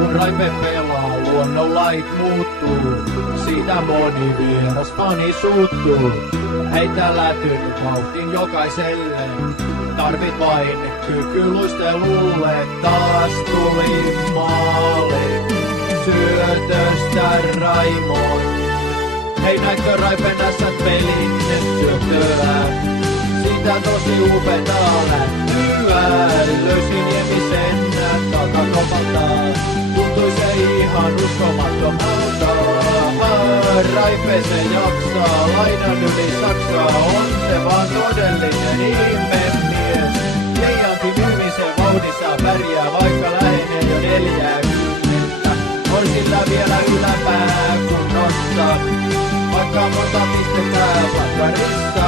Kun Raipe pelaa, luonnonlait muuttuu. Siitä moni vieras fani suuttuu. Heitä lätyn vauhtiin jokaiselle. Tarvit vain kyky luistelulle. Taas tuli maali syötöstä Raimon. Hei, näitkö Raipen ässät pelin syöttöä? Siitä tosi upeeta lähtyä. Löysin Niemisen takakopalta. Tuntui se ihan uskomattomalta. Raipe se jaksaa, laidan yli Saksaa. On se vaan todellinen ihmemies. Liiankin hyvin se vauhdissa pärjää, vaikka lähenee jo 40. On sillä vielä yläpää kunnossa. Vaikka monta pistettä plattarissa.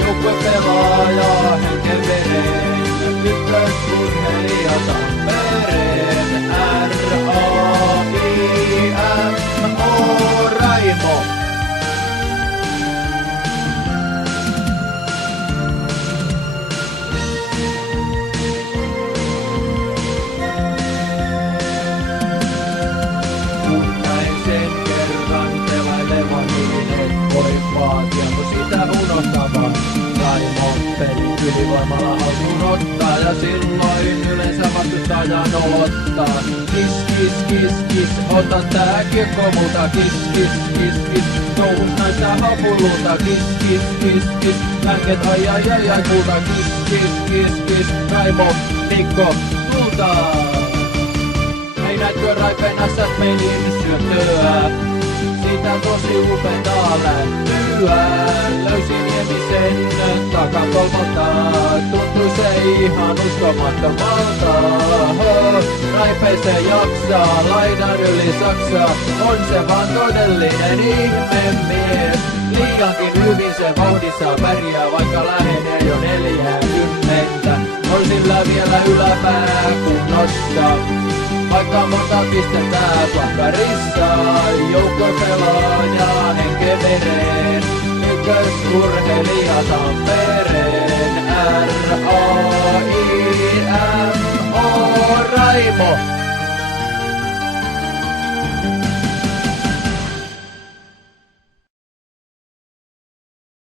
Joukkue pelaaja henken veren. Ykkösurheilija Tampereen. R-A-I-M-O Raimo. Kun näin sen kerran pelailevan, niin et voi vaatia, kun sitä unohtavan. Raimo pelin ylivoimalla haltuun ottaa ja silloin yleensä vastustajan ottaa. Kis, kis, kis, kis, ota tää kiekko multa. Kis, kis, kis, kis, touhus näistä hapuluta. Kis, kis, kis, kis, länket ai ai ai ai kulta. Kis, kis, kis, kis, Raimo, Mikko, tulta. Hei, näitkö Raipen ässät pelin syöttöä? Siitä tosi upeeta lähtyä. Löysin Niemisen takakolmalta. Tuntui se ihan uskomattomalta. Raipe se jaksaa, laidan yli Saksaa. On se vaan todellinen ihmemies. Liiankin hyvin se vauhdissa pärjää, vaikka lähenee jo 40. On sillä vielä yläpää kunnossa. Vaikka monta pistettä plattarissa, joukko pelaaja henken vereen. Ykkösurheilija Tampereen. R-A-I-M-O Raimo.